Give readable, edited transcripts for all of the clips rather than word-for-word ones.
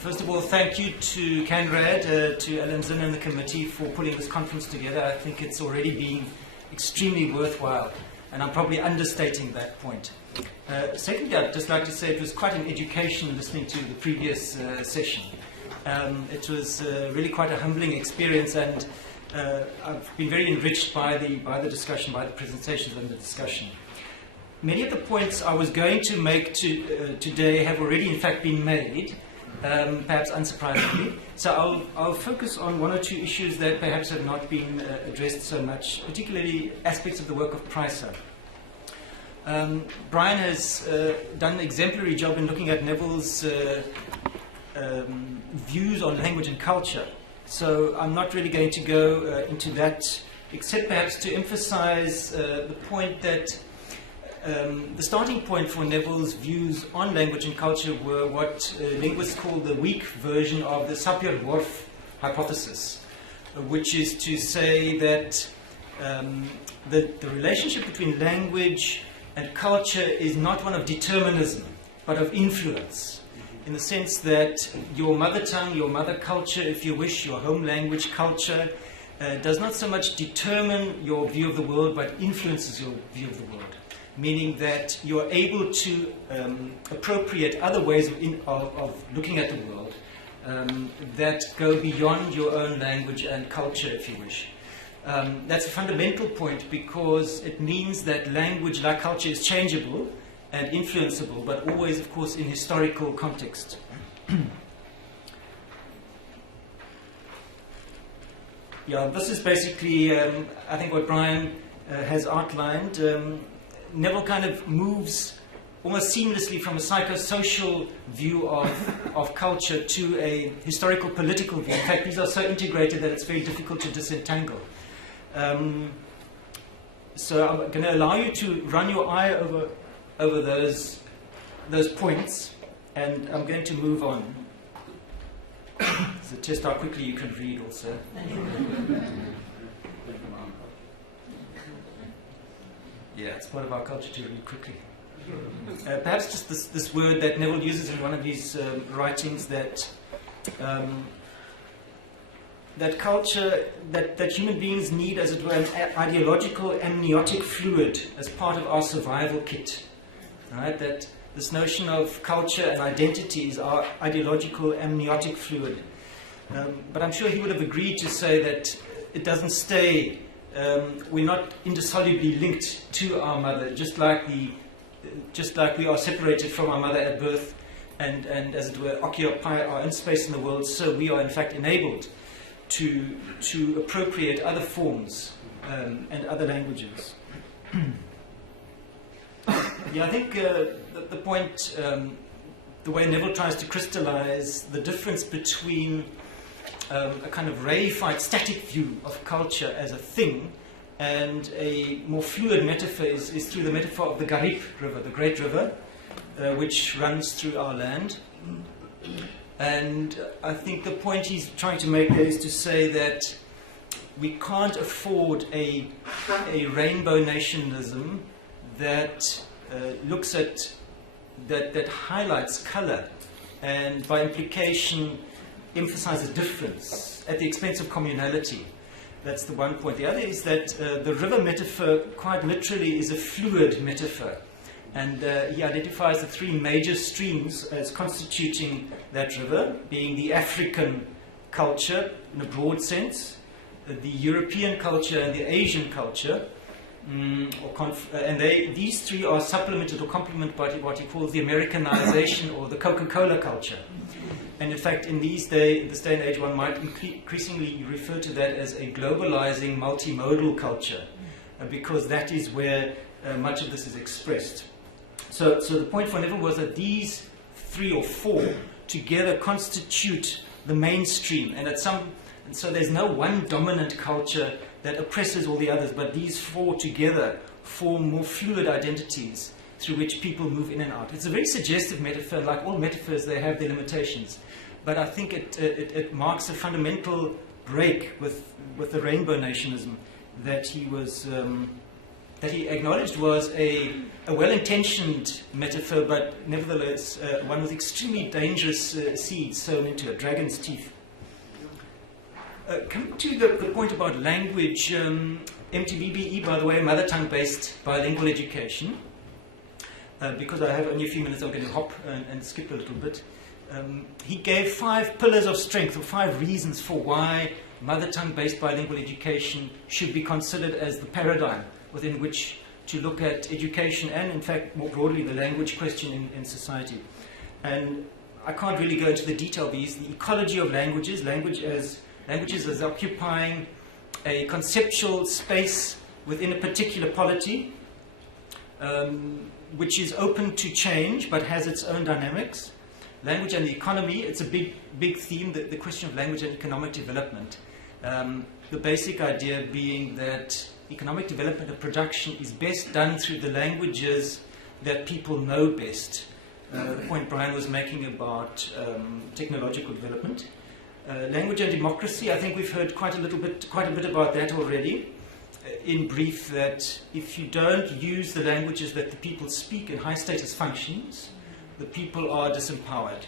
First of all, thank you to CANRAD, to Alan Zinn and the committee for putting this conference together. I think it's already been extremely worthwhile, and I'm probably understating that point. Secondly, I'd just like to say it was quite an education listening to the previous session. It was really quite a humbling experience, and I've been very enriched by the discussion, by the presentations and the discussion. Many of the points I was going to make today have already in fact been made, perhaps unsurprisingly. So I'll focus on one or two issues that perhaps have not been addressed so much, particularly aspects of the work of Pricer. Brian has done an exemplary job in looking at Neville's views on language and culture. So I'm not really going to go into that, except perhaps to emphasize the point that the starting point for Neville's views on language and culture were what linguists call the weak version of the Sapir-Whorf hypothesis, which is to say that the relationship between language and culture is not one of determinism, but of influence, in the sense that your mother tongue, your mother culture, if you wish, your home language culture, does not so much determine your view of the world, but influences your view of the world. Meaning that you are able to appropriate other ways of looking at the world that go beyond your own language and culture, if you wish. That's a fundamental point, because it means that language, like culture, is changeable and influenceable, but always, of course, in historical context. Yeah, this is basically, I think, what Brian has outlined. Neville kind of moves almost seamlessly from a psychosocial view of culture to a historical political view. In fact, these are so integrated that it's very difficult to disentangle. So I'm going to allow you to run your eye over those points, and I'm going to move on. It's a test how quickly you can read also. Yeah, it's part of our culture to read quickly. Perhaps just this word that Neville uses in one of his writings, that culture, that human beings need, as it were, an ideological amniotic fluid as part of our survival kit. Right? That this notion of culture and identity is our ideological amniotic fluid. But I'm sure he would have agreed to say that it doesn't stay. We're not indissolubly linked to our mother, just like we are separated from our mother at birth and as it were, occupy our own space in the world, so we are in fact enabled to appropriate other forms and other languages. Yeah, I think the point, the way Neville tries to crystallize the difference between a kind of reified, static view of culture as a thing and a more fluid metaphor is through the metaphor of the Garib River, the great river, which runs through our land. And I think the point he's trying to make there is to say that we can't afford a rainbow nationalism that looks at, that highlights color and by implication emphasizes difference at the expense of communality. That's the one point. The other is that the river metaphor quite literally is a fluid metaphor. And he identifies the three major streams as constituting that river, being the African culture in a broad sense, the European culture and the Asian culture. These three are supplemented or complemented by what he calls the Americanization or the Coca-Cola culture. And in fact, in this day and age, one might increasingly refer to that as a globalizing multimodal culture, because that is where much of this is expressed. So the point for Neville was that these three or four together constitute the mainstream, and so there's no one dominant culture that oppresses all the others, but these four together form more fluid identities through which people move in and out. It's a very suggestive metaphor. Like all metaphors, they have their limitations. But I think it marks a fundamental break with the rainbow nationalism that he was that he acknowledged was a well-intentioned metaphor, but nevertheless one with extremely dangerous seeds sown into a dragon's teeth. Coming to the point about language, MTBBE, by the way, mother tongue-based bilingual education. Because I have only a few minutes, I'm going to hop and skip a little bit. He gave 5 pillars of strength, or 5 reasons for why mother tongue-based bilingual education should be considered as the paradigm within which to look at education and, in fact, more broadly, the language question in society. And I can't really go into the detail of these. The ecology of languages, languages as occupying a conceptual space within a particular polity, which is open to change but has its own dynamics. Language and the economy, it's a big theme, the question of language and economic development. The basic idea being that economic development and production is best done through the languages that people know best. The point Brian was making about technological development. Language and democracy, I think we've heard quite a bit about that already. In brief, that if you don't use the languages that the people speak in high-status functions, the people are disempowered.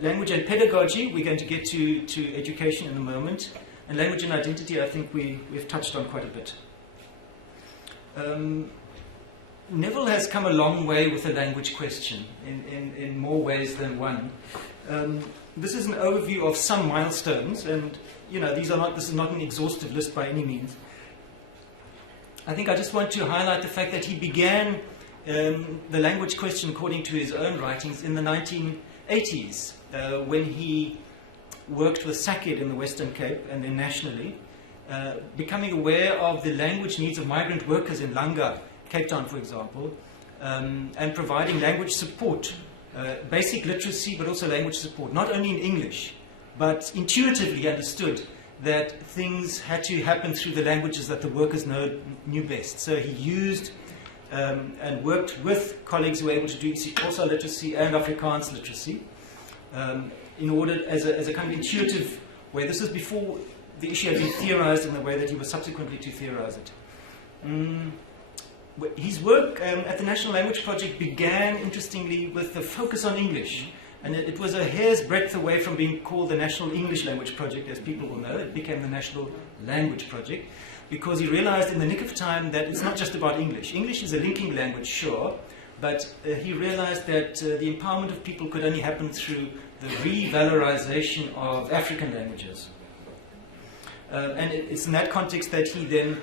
Language and pedagogy, we're going to get to education in a moment. And language and identity, I think we've touched on quite a bit. Neville has come a long way with the language question, in more ways than one. This is an overview of some milestones, and this is not an exhaustive list by any means. I think I just want to highlight the fact that he began the language question, according to his own writings, in the 1980s, when he worked with SACED in the Western Cape and then nationally, becoming aware of the language needs of migrant workers in Langa, Cape Town, for example, and providing language support, basic literacy, but also language support, not only in English, but intuitively understood that things had to happen through the languages that the workers knew best. So he used and worked with colleagues who were able to do Xhosa literacy and Afrikaans literacy in order, as a kind of intuitive way. This is before the issue had been theorized in the way that he was subsequently to theorize it. His work at the National Language Project began, interestingly, with the focus on English. And it was a hair's breadth away from being called the National English Language Project, as people will know. It became the National Language Project, because he realized in the nick of time that it's not just about English. English is a linking language, sure, but he realized that the empowerment of people could only happen through the revalorization of African languages. And it's in that context that he then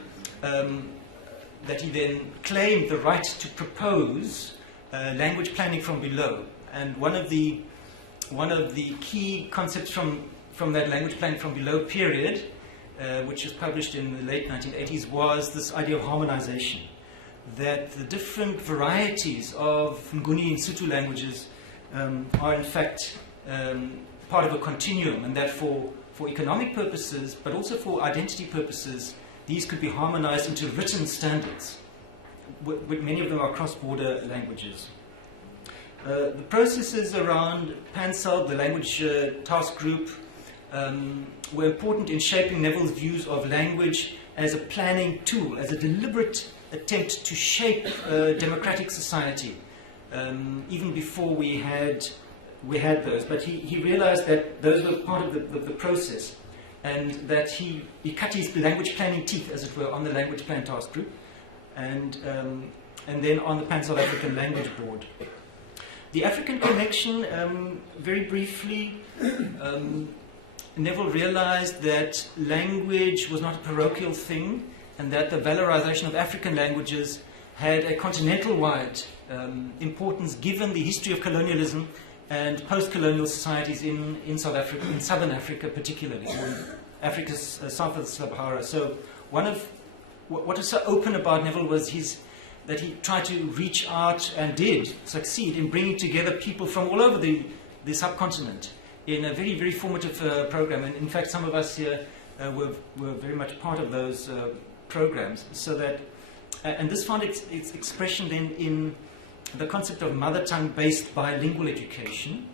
claimed the right to propose language planning from below. And one of the key concepts from that language planning from below period, which was published in the late 1980s, was this idea of harmonization. That the different varieties of Nguni and Sotho languages are in fact part of a continuum, and that for economic purposes, but also for identity purposes, these could be harmonized into written standards. Many of them are cross-border languages. The processes around PANSALB, the language task group, were important in shaping Neville's views of language as a planning tool, as a deliberate attempt to shape democratic society, even before we had those. But he realized that those were part of the process, and that he cut his language planning teeth, as it were, on the language plan task group, and then on the Pan-South African Language Board. The African connection, very briefly, Neville realized that language was not a parochial thing, and that the valorization of African languages had a continental-wide importance, given the history of colonialism and post-colonial societies in South Africa, in Southern Africa particularly, or in Africa south of Sahara. So what was so open about Neville was that he tried to reach out, and did succeed in bringing together people from all over the subcontinent in a very, very formative program. And in fact, some of us here were very much part of those programs. So that, and this found its expression then in the concept of mother tongue-based bilingual education,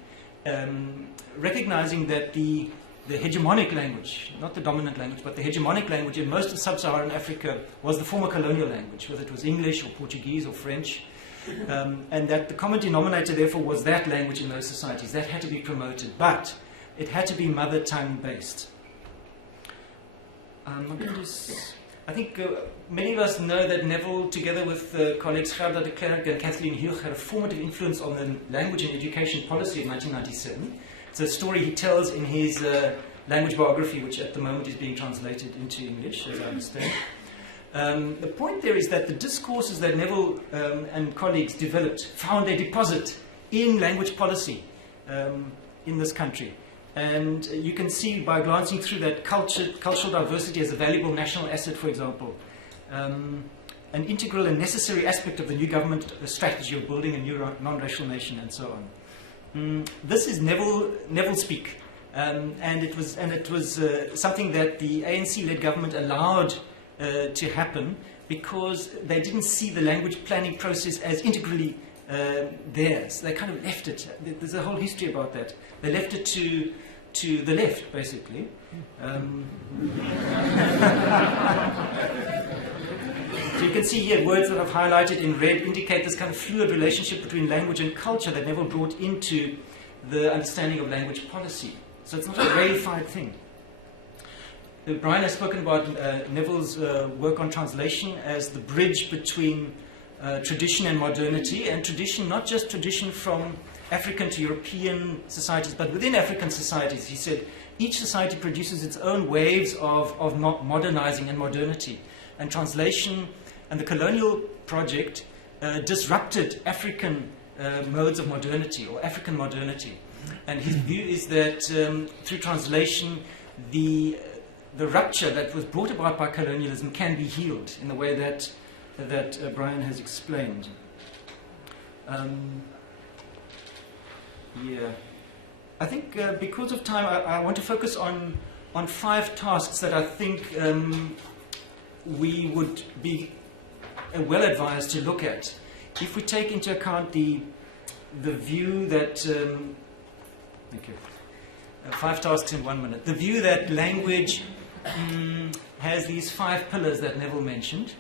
recognizing that the the hegemonic language, not the dominant language, but the hegemonic language in most of sub-Saharan Africa was the former colonial language, whether it was English or Portuguese or French, and that the common denominator therefore was that language in those societies. That had to be promoted, but it had to be mother tongue based. I think many of us know that Neville, together with colleagues Gerda de Klerk and Kathleen Hugh, had a formative influence on the language and education policy of 1997. It's a story he tells in his language biography, which at the moment is being translated into English, as I understand. The point there is that the discourses that Neville and colleagues developed found their deposit in language policy in this country. And you can see by glancing through that cultural diversity as a valuable national asset, for example, an integral and necessary aspect of the new government strategy of building a new non-racial nation, and so on. This is Neville speak, and it was something that the ANC-led government allowed to happen because they didn't see the language planning process as integrally theirs. They kind of left it. There's a whole history about that. They left it to the left, basically. So you can see here words that I've highlighted in red indicate this kind of fluid relationship between language and culture that Neville brought into the understanding of language policy. So it's not a reified thing. Brian has spoken about Neville's work on translation as the bridge between tradition and modernity, and tradition, not just tradition from African to European societies, but within African societies. He said each society produces its own waves of modernizing and modernity. And translation and the colonial project disrupted African modes of modernity, or African modernity. And his view is that through translation, the rupture that was brought about by colonialism can be healed in the way that Brian has explained. I think because of time, I want to focus on 5 tasks that I think we would be well advised to look at. If we take into account the view that 5 tasks in 1 minute. The view that language has these 5 pillars that Neville mentioned.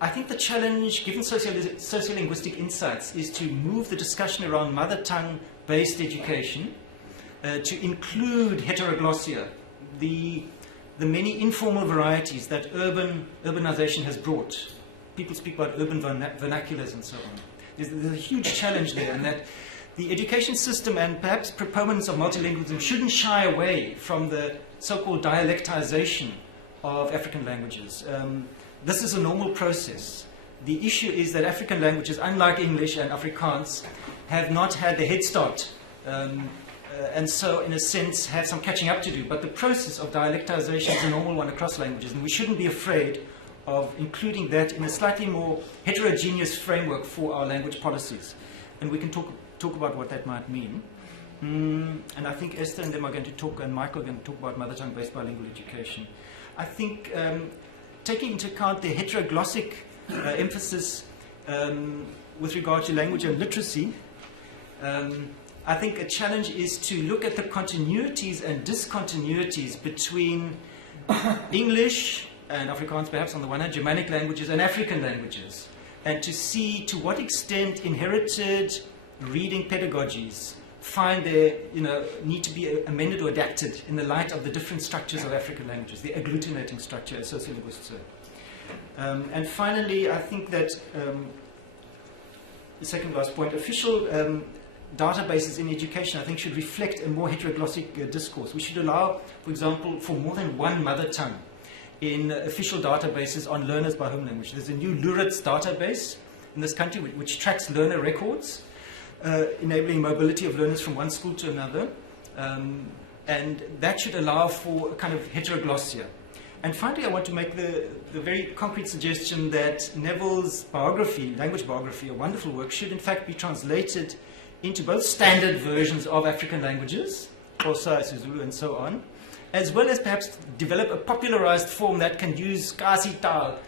I think the challenge, given sociolinguistic insights, is to move the discussion around mother tongue-based education to include heteroglossia, the many informal varieties that urbanization has brought. People speak about urban vernaculars and so on. There's a huge challenge there, and that the education system and perhaps proponents of multilingualism shouldn't shy away from the so-called dialectization of African languages. This is a normal process. The issue is that African languages, unlike English and Afrikaans, have not had the head start, and so, in a sense, have some catching up to do. But the process of dialectization is a normal one across languages, and we shouldn't be afraid of including that in a slightly more heterogeneous framework for our language policies. And we can talk about what that might mean. And I think Esther and them are going to talk, and Michael are going to talk about mother tongue-based bilingual education. I think taking into account the heteroglossic emphasis with regard to language and literacy, I think a challenge is to look at the continuities and discontinuities between English and Afrikaans, perhaps on the one hand, Germanic languages and African languages, and to see to what extent inherited reading pedagogies find their, need to be amended or adapted in the light of the different structures of African languages, the agglutinating structure, as sociolinguists say. And finally, I think that the second last point, official databases in education, I think, should reflect a more heteroglossic discourse. We should allow, for example, for more than one mother tongue in official databases on learners by home language. There's a new Luritz database in this country which tracks learner records, enabling mobility of learners from one school to another, and that should allow for a kind of heteroglossia. And finally, I want to make the very concrete suggestion that Neville's biography, language biography, a wonderful work, should in fact be translated into both standard versions of African languages, Xhosa, isiZulu, and so on, as well as perhaps develop a popularized form that can use Kasi Tal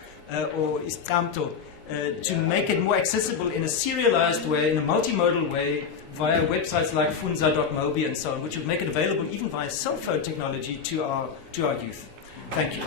or Iscamto to make it more accessible in a serialized way, in a multimodal way, via websites like funza.mobi and so on, which would make it available even via cell phone technology to our youth. Thank you.